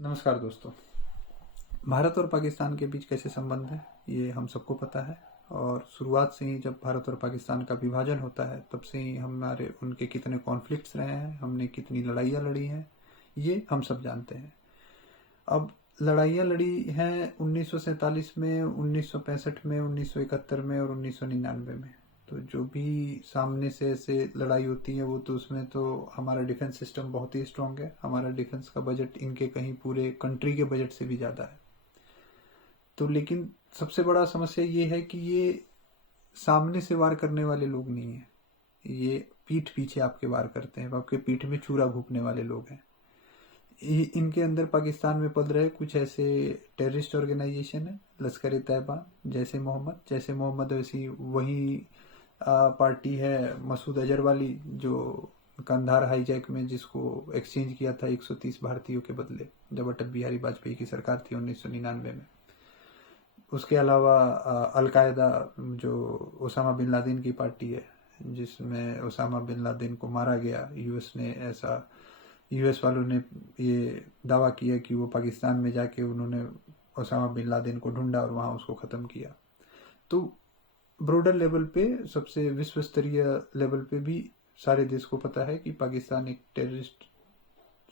नमस्कार दोस्तों। भारत और पाकिस्तान के बीच कैसे संबंध है ये हम सबको पता है। और शुरुआत से ही जब भारत और पाकिस्तान का विभाजन होता है तब से ही हमारे उनके कितने कॉन्फ्लिक्ट्स रहे हैं, हमने कितनी लड़ाइयाँ लड़ी हैं, ये हम सब जानते हैं। अब लड़ाइयाँ लड़ी हैं 1947 में, 1965 में, 1971 में और 1999 में। तो जो भी सामने से ऐसे लड़ाई होती है वो तो उसमें तो हमारा डिफेंस सिस्टम बहुत ही स्ट्रांग है। हमारा डिफेंस का बजट इनके कहीं पूरे कंट्री के बजट से भी ज़्यादा है। तो लेकिन सबसे बड़ा समस्या ये है कि ये सामने से वार करने वाले लोग नहीं हैं, ये पीठ पीछे आपके वार करते हैं, आपके पीठ में छुरा घोंपने वाले लोग हैं। इनके अंदर पाकिस्तान में पल रहे कुछ ऐसे टेररिस्ट ऑर्गेनाइजेशन है, लश्कर ए तैयबा, जैसे मोहम्मद वैसी वही पार्टी है मसूद अजहर वाली, जो कंधार हाईजैक में जिसको एक्सचेंज किया था 130 भारतीयों के बदले जब अटल बिहारी वाजपेयी की सरकार थी 1999 में। उसके अलावा अलकायदा जो ओसामा बिन लादेन की पार्टी है, जिसमें ओसामा बिन लादेन को मारा गया। यूएस वालों ने ये दावा किया कि वो पाकिस्तान में जाके उन्होंने ओसामा बिन लादेन को ढूंढा और वहाँ उसको ख़त्म किया। तो ब्रॉडर लेवल पे, सबसे विश्व स्तरीय लेवल पे भी सारे देश को पता है कि पाकिस्तान एक टेररिस्ट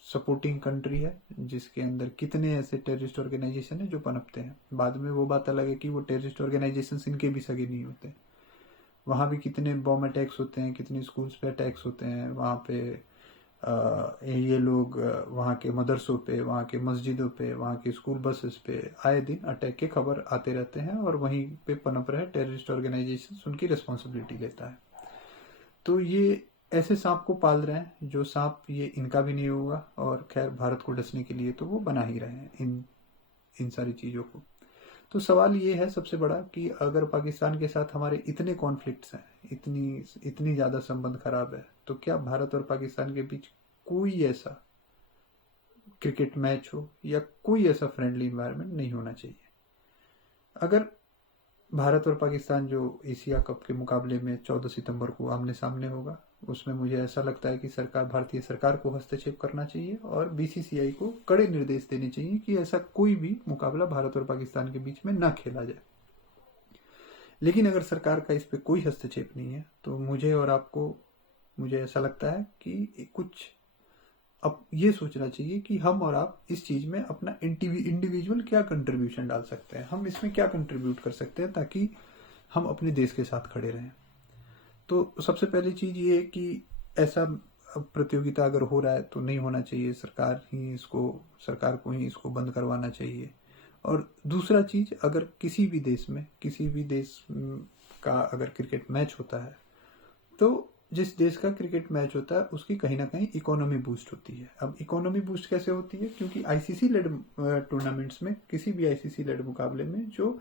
सपोर्टिंग कंट्री है, जिसके अंदर कितने ऐसे टेररिस्ट ऑर्गेनाइजेशन है जो पनपते हैं। बाद में वो बात अलग है कि वो टेररिस्ट ऑर्गेनाइजेशन इनके भी सगे नहीं होते। वहाँ भी कितने बॉम्ब अटैक्स होते हैं, कितने स्कूल्स पे अटैक्स होते हैं। वहाँ पे ये लोग वहाँ के मदरसों पे, वहाँ के मस्जिदों पे, वहाँ के स्कूल बसेस पे आए दिन अटैक के खबर आते रहते हैं और वहीं पे पनप रहे टेररिस्ट ऑर्गेनाइजेशन उनकी रिस्पॉन्सिबिलिटी लेता है। तो ये ऐसे सांप को पाल रहे हैं जो सांप ये इनका भी नहीं होगा, और खैर भारत को डसने के लिए तो वो बना ही रहे हैं इन सारी चीज़ों को। तो सवाल ये है सबसे बड़ा कि अगर पाकिस्तान के साथ हमारे इतने कॉन्फ्लिक्ट्स हैं, इतनी ज़्यादा संबंध खराब है, तो क्या भारत और पाकिस्तान के बीच कोई ऐसा क्रिकेट मैच हो या कोई ऐसा फ्रेंडली इन्वायरमेंट नहीं होना चाहिए? अगर भारत और पाकिस्तान जो एशिया कप के मुकाबले में 14 सितंबर को आमने सामने होगा, उसमें मुझे ऐसा लगता है कि भारतीय सरकार को हस्तक्षेप करना चाहिए और बीसीसीआई को कड़े निर्देश देने चाहिए कि ऐसा कोई भी मुकाबला भारत और पाकिस्तान के बीच में न खेला जाए। लेकिन अगर सरकार का इस पे कोई हस्तक्षेप नहीं है तो मुझे ऐसा लगता है कि कुछ अब ये सोचना चाहिए कि हम और आप इस चीज में अपना इंडिविजुअल क्या कंट्रीब्यूशन डाल सकते हैं, हम इसमें क्या कंट्रीब्यूट कर सकते हैं ताकि हम अपने देश के साथ खड़े रहें। तो सबसे पहली चीज ये है कि ऐसा प्रतियोगिता अगर हो रहा है तो नहीं होना चाहिए, सरकार को ही इसको बंद करवाना चाहिए। और दूसरा चीज, अगर किसी भी देश का अगर क्रिकेट मैच होता है तो जिस देश का क्रिकेट मैच होता है उसकी कहीं ना कहीं इकोनॉमी बूस्ट होती है। अब इकोनॉमी बूस्ट कैसे होती है? क्योंकि आईसीसी लेड टूर्नामेंट्स में, किसी भी आईसीसी लेड मुकाबले में जो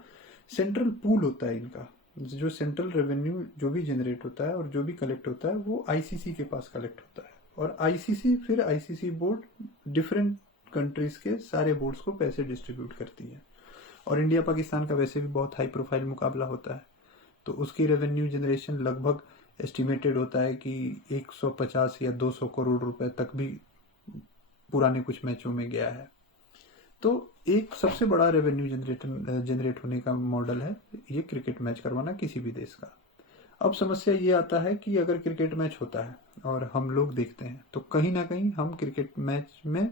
सेंट्रल पूल होता है इनका, जो सेंट्रल रेवेन्यू जो भी जनरेट होता है और जो भी कलेक्ट होता है वो आईसीसी के पास कलेक्ट होता है। और आईसीसी बोर्ड डिफरेंट कंट्रीज के सारे बोर्ड्स को पैसे डिस्ट्रीब्यूट करती है। और इंडिया पाकिस्तान का वैसे भी बहुत हाई प्रोफाइल मुकाबला होता है, तो उसकी रेवेन्यू जनरेशन लगभग एस्टिमेटेड होता है कि 150 या 200 करोड़ रुपए तक भी पुराने कुछ मैचों में गया है। तो एक सबसे बड़ा रेवेन्यू जनरेट होने का मॉडल है ये क्रिकेट मैच करवाना किसी भी देश का। अब समस्या ये आता है कि अगर क्रिकेट मैच होता है और हम लोग देखते हैं तो कहीं ना कहीं हम क्रिकेट मैच में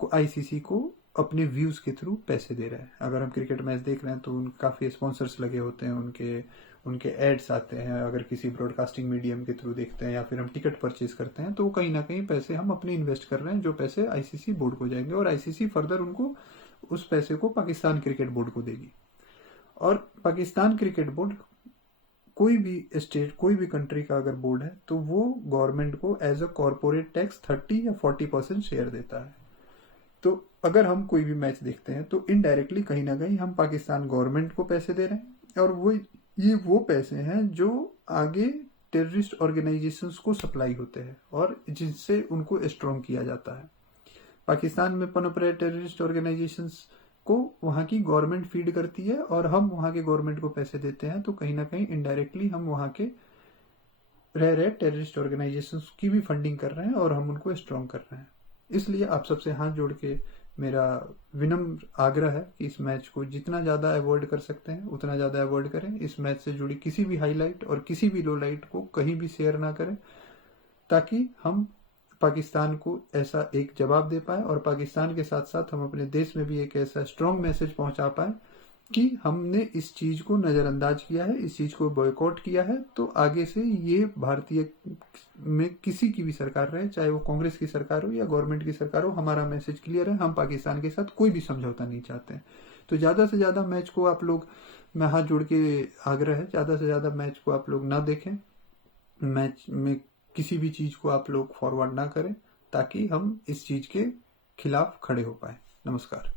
आईसीसी को अपने व्यूज के थ्रू पैसे दे रहे हैं। अगर हम क्रिकेट मैच देख रहे हैं तो काफी स्पॉन्सर्स लगे होते हैं, उनके एड्स आते हैं। अगर किसी ब्रॉडकास्टिंग मीडियम के थ्रू देखते हैं या फिर हम टिकट परचेज करते हैं तो कहीं ना कहीं पैसे हम अपने इन्वेस्ट कर रहे हैं, जो पैसे आईसीसी बोर्ड को जाएंगे और आईसीसी फर्दर उनको उस पैसे को पाकिस्तान क्रिकेट बोर्ड को देगी। और पाकिस्तान क्रिकेट बोर्ड कोई भी कंट्री का अगर बोर्ड है तो वो गवर्नमेंट को एज अ कॉर्पोरेट टैक्स 30 या 40% शेयर देता है। तो अगर हम कोई भी मैच देखते हैं तो इनडायरेक्टली कहीं ना कहीं हम पाकिस्तान गवर्नमेंट को पैसे दे रहे हैं, और वो पैसे हैं जो आगे टेररिस्ट ऑर्गेनाइजेशंस को सप्लाई होते हैं और जिनसे उनको स्ट्रॉन्ग किया जाता है। पाकिस्तान में पनप रहे टेररिस्ट ऑर्गेनाइजेशंस को वहाँ की गवर्नमेंट फीड करती है और हम वहाँ के गवर्नमेंट को पैसे देते हैं, तो कहीं ना कहीं इनडायरेक्टली हम वहाँ के रह रहे टेररिस्ट ऑर्गेनाइजेशंस की भी फंडिंग कर रहे हैं और हम उनको स्ट्रॉन्ग कर रहे हैं। इसलिए आप सबसे हाथ जोड़ के मेरा विनम्र आग्रह है कि इस मैच को जितना ज़्यादा अवॉइड कर सकते हैं उतना ज़्यादा अवॉइड करें। इस मैच से जुड़ी किसी भी हाईलाइट और किसी भी लो लाइट को कहीं भी शेयर ना करें, ताकि हम पाकिस्तान को ऐसा एक जवाब दे पाए और पाकिस्तान के साथ साथ हम अपने देश में भी एक ऐसा स्ट्रॉन्ग मैसेज पहुंचा पाए कि हमने इस चीज को नजरअंदाज किया है, इस चीज को बॉयकॉट किया है। तो आगे से ये भारतीय में किसी की भी सरकार रहे, चाहे वो कांग्रेस की सरकार हो या गवर्नमेंट की सरकार हो, हमारा मैसेज क्लियर है, हम पाकिस्तान के साथ कोई भी समझौता नहीं चाहते हैं। तो ज्यादा से ज्यादा मैच को आप लोग, मैं हाथ जोड़ के आग्रह है, ज्यादा से ज्यादा मैच को आप लोग ना देखें, मैच में किसी भी चीज को आप लोग फॉरवर्ड ना करें, ताकि हम इस चीज के खिलाफ खड़े हो पाए। नमस्कार।